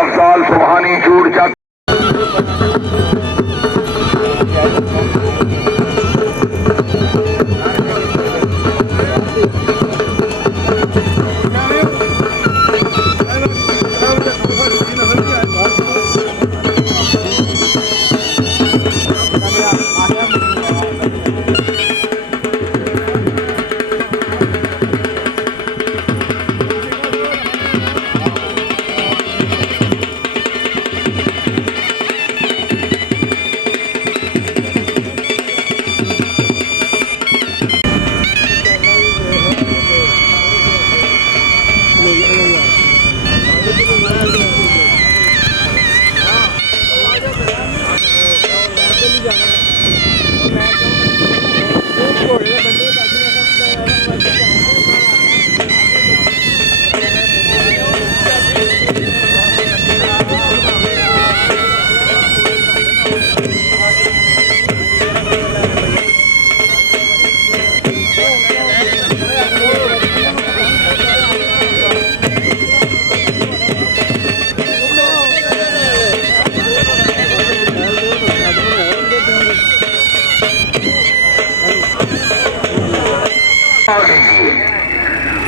अफजाल सुबहानी चूड़ चक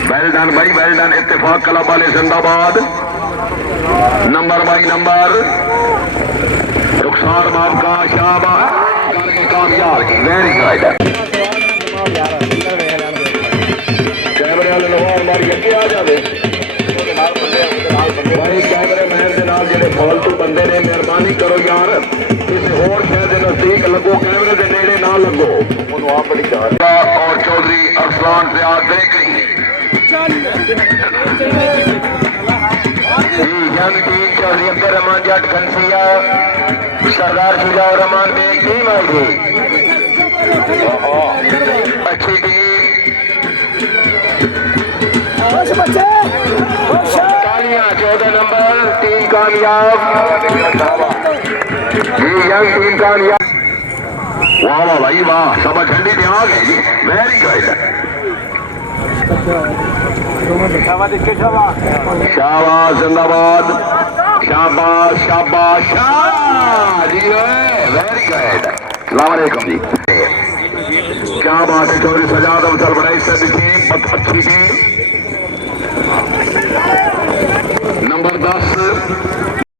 well done भाई, well done. इत्तेफाक club वाले जिंदाबाद। नंबर बाई नंबर रुखसार बाब का शाबाश करके कामयाब, वेरी गुड। कैमरे वाले लोग मारी अगे आ जाते भाई, कैमरे मैन के नाल जेडे फालतू बंदे ने मेहरबानी करो यार, किसी होर शहर के नजदीक लगो, कैमरे के नेड़े ना लगो। आप बड़ी और Chaudhry Arsalan Riaz bakery young team Chaudhry Abdul Rehman Jatt Khansia Sardar Shujaur Rehman Baig team आई गई, अच्छी टीम। तालियां 14 नंबर टीम कामयाब, यंग टीम कामयाब। वाह वाह भाई वाह, सब ठंडी पे आ गए जी, वेरी गुड। शाबाश जिंदाबाद, शाबाश शाबाश जी, वेरी गुड। अस्सलाम वालेकुम जी, क्या बात है। चौधरी सजाद अफजल बड़ाई से टीम अच्छी टीम।